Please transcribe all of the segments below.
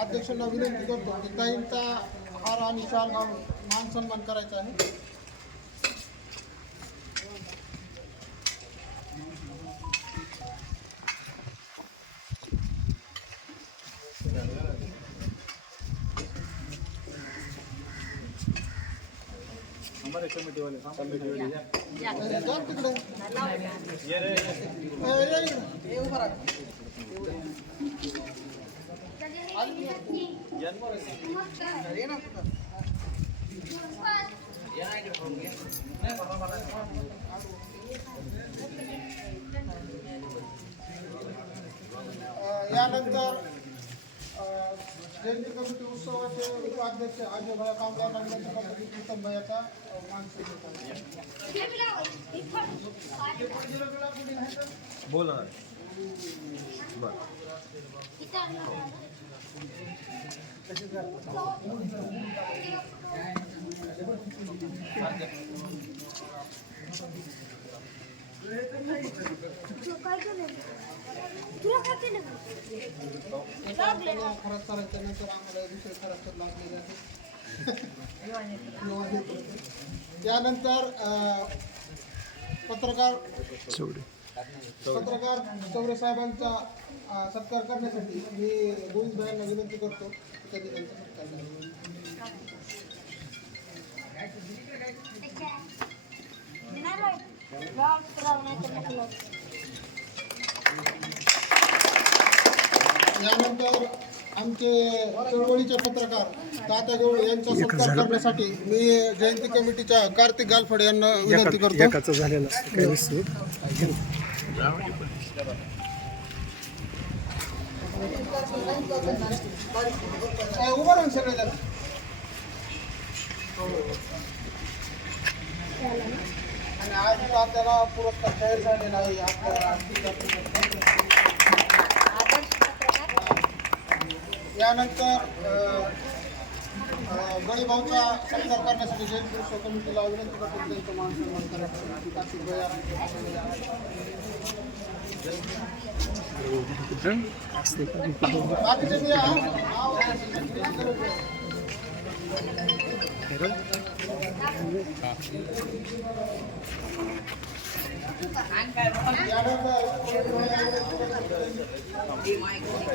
अध्यक्षांना विनंती करतो की ताईंचा हार आणि शाल घालून मान सन्मान करायचा आहे. जा तिकडे. यानंतर जयंती कमिटी उत्सवाचे उपाध्यक्ष अजय भया कामगार की प्रीतम भयाचा अ, मान स्वीकारतो. खराब नंतर आम्हाला दुसरे खराब तर लागलेले हे करतो. त्यानंतर पत्रकार पत्रकार चौरे साहेबांचा सत्कार करण्यासाठी मी गोविंद भाईंना विनंती करतो. यानंतर आमचे चळवळीचे पत्रकार तात्या गवळ यांचा सत्कार करण्यासाठी मी जयंती कमिटीच्या कार्तिक गालफड यांना विनंती करतो. उभं राहून सगळे जण आणि आज आपल्याला पुरस्कार जाहीर झालेला आहे आपल्या यानंतर अ, सत्कार करण्यासाठी जयंती उत्सव कमिटीला विनंती करतो त्यांचं मान सन्मान करायचं बाकीचे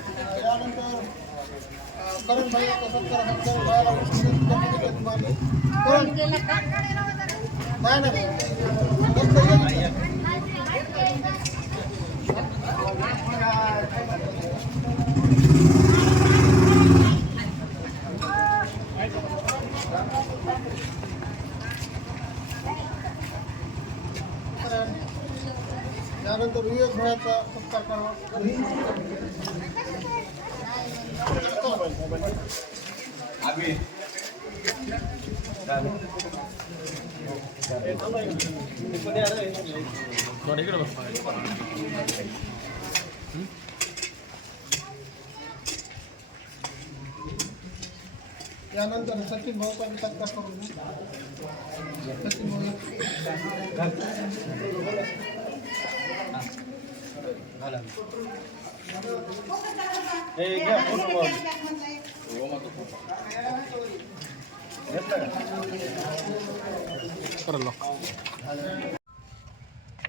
त्यानंतर करण भाई नाही नाही. त्यानंतर विवेक भयाचा सत्कार करावा यानंतर सचिन भाऊचा मी सत्कार करून घेऊ. सचिन भाऊ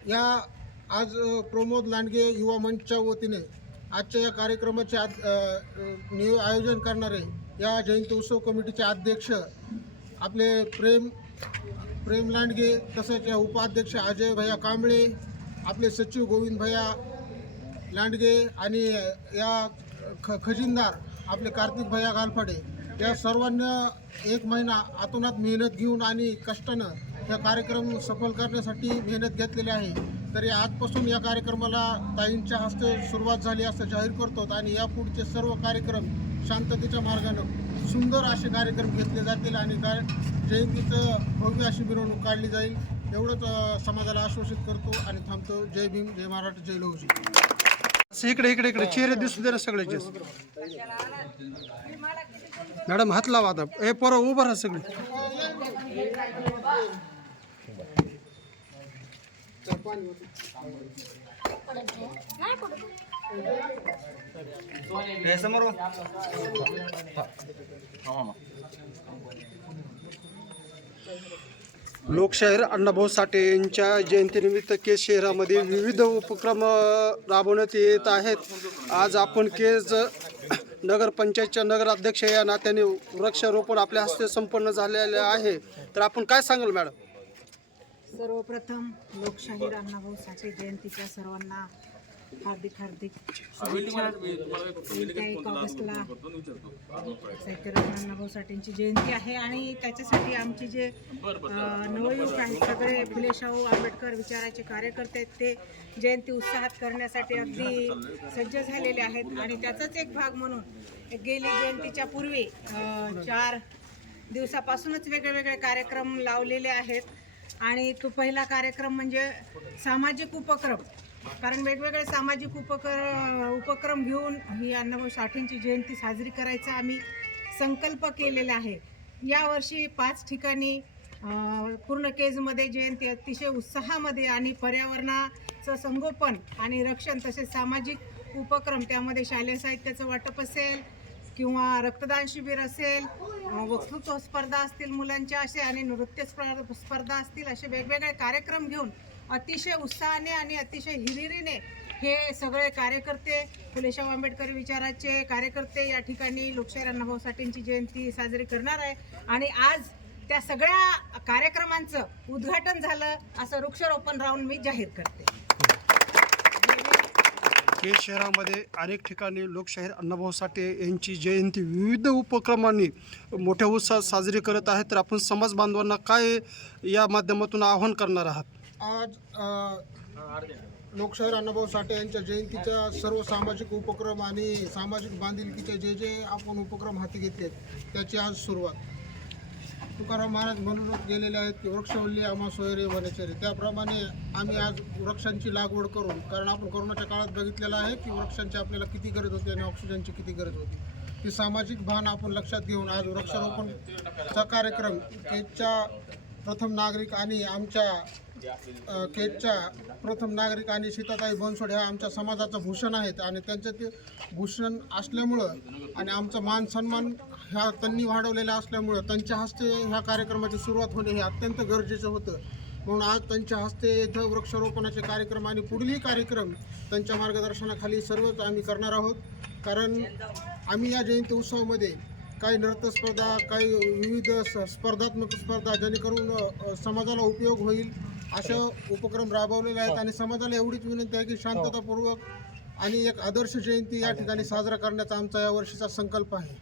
या आज प्रमोद लांडगे युवा मंचच्या वतीने आजच्या या कार्यक्रमाचे आज नियो आयोजन करणारे या जयंती उत्सव कमिटीचे अध्यक्ष आपले प्रेम प्रेम लांडगे तसेच या उपाध्यक्ष अजय भैया कांबळे आपले सचिव गोविंद भैया लांडगे आणि या ख खजिनदार आपले कार्तिक भैया गालफडे या सर्वांना एक महिना आतोनात मेहनत घेऊन आणि कष्टानं या कार्यक्रम सफल करण्यासाठी मेहनत घेतलेली आहे. तरी आजपासून या कार्यक्रमाला ताईंच्या हस्ते सुरुवात झाली असं जाहीर करतो आणि यापुढचे सर्व कार्यक्रम शांततेच्या मार्गानं सुंदर असे कार्यक्रम घेतले जातील आणि काय जयंतीचं भव्य अशी मिरवणूक काढली जाईल. एवढंच समाजाला आश्वासित करतो आणि थांबतो. जय भीम जय महाराष्ट्र जय लहुजी. इकडे इकडे इकडे. चेहरे दिसू दे ना सगळ्याचे मॅडम हात लावा आता. हे पोरं उभं राहा सगळे. समोर वा. लोकशाहीर अण्णाभाऊ साठे यांच्या जयंतीनिमित्त केज शहरामध्ये विविध उपक्रम राबवण्यात येत आहेत. आज आपण केज नगरपंचायतच्या नगराध्यक्ष या नात्याने वृक्षारोपण आपल्या हस्ते संपन्न झालेले आहे. तर आपण काय सांगाल मॅडम? सर्वप्रथम लोकशाहीर अण्णाभाऊ साठे जयंतीच्या सर्वांना हार्दिक हार्दिक. एक ऑगस्टला अण्णाभाऊ साठेंची जयंती आहे आणि त्याच्यासाठी आमचे जे नवयुवक आहेत सगळे फुले शाहू आंबेडकर विचाराचे कार्यकर्ते आहेत ते जयंती उत्साहात करण्यासाठी अगदी सज्ज झालेले आहेत आणि त्याचाच एक भाग म्हणून गेली जयंतीच्या पूर्वी चार दिवसापासूनच वेगळे वेगळे कार्यक्रम लावलेले आहेत. आणि तो पहिला कार्यक्रम म्हणजे सामाजिक उपक्रम. कारण वेगवेगळे सामाजिक उपकर उपक्रम घेऊन ही अण्णाभाऊ साठेंची जयंती साजरी करायचा आम्ही संकल्प केलेला आहे. यावर्षी पाच ठिकाणी पूर्ण केजमध्ये जयंती अतिशय उत्साहामध्ये आणि पर्यावरणाचं संगोपन आणि रक्षण तसेच सामाजिक उपक्रम त्यामध्ये शालेय साहित्याचं वाटप असेल किंवा रक्तदान शिबिर असेल वक्तृत्व स्पर्धा असतील मुलांच्या असे आणि नृत्य स्पर्धा स्पर्धा असतील असे वेगवेगळे कार्यक्रम घेऊन अतिशय उत्साहाने आणि अतिशय हिरिरीने हे सगळे कार्यकर्ते फुलेशाह आंबेडकर विचाराचे कार्यकर्ते या ठिकाणी लोकशाहीर अण्णाभाऊ साठेंची जयंती साजरी करणार आहे. आणि आज त्या सगळ्या कार्यक्रमांचं उद्घाटन झालं असं वृक्षारोपण राहून मी जाहीर करते. केज शहरामध्ये अनेक ठिकाणी लोकशाहीर अण्णाभाऊ साठे यांची जयंती विविध उपक्रमांनी मोठ्या उत्साहात साजरी करत आहेत. तर आपण समाज बांधवांना काय या माध्यमातून आवाहन करणार आहात? आज लोकशाहीर अण्णाभाऊ साठे यांच्या जयंतीच्या सर्व सामाजिक उपक्रम आणि सामाजिक बांधिलकीचे जे जे आपण उपक्रम हाती घेतलेत त्याची आज सुरुवात. तुकाराम महाराज म्हणून गेलेले आहेत की वृक्षवल्ली आम्हा सोयरे वनचरे. त्याप्रमाणे आम्ही आज वृक्षांची लागवड करून कारण आपण कोरोनाच्या काळात बघितलेलं आहे की वृक्षांची आपल्याला किती गरज होती आणि ऑक्सिजनची किती गरज होती. ती सामाजिक भान आपण लक्षात घेऊन आज वृक्षारोपणचा कार्यक्रम केजच्या प्रथम नागरिक आणि आमच्या केजच्या प्रथम नागरिक आणि सीताताई बनसोड ह्या आमच्या समाजाचं भूषण आहेत आणि त्यांचं ते भूषण असल्यामुळं आणि आमचा मान सन्मान ह्या त्यांनी वाढवलेला असल्यामुळं त्यांच्या हस्ते ह्या कार्यक्रमाची सुरुवात होणे हे अत्यंत गरजेचं होतं. म्हणून आज त्यांच्या हस्ते इथं वृक्षारोपणाचे कार्यक्रम आणि पुढीलही कार्यक्रम त्यांच्या मार्गदर्शनाखाली सर्वच आम्ही करणार आहोत. कारण आम्ही या जयंती उत्सवामध्ये काही नृत्यस्पर्धा काही विविध स्पर्धात्मक स्पर्धा जेणेकरून समाजाला उपयोग होईल. अशा उपक्रम राबवलेले आहेत आणि समाजाला एवढीच विनंती आहे की शांततापूर्वक आणि एक आदर्श जयंती या ठिकाणी साजरा करण्याचा आमचा या वर्षीचा संकल्प आहे.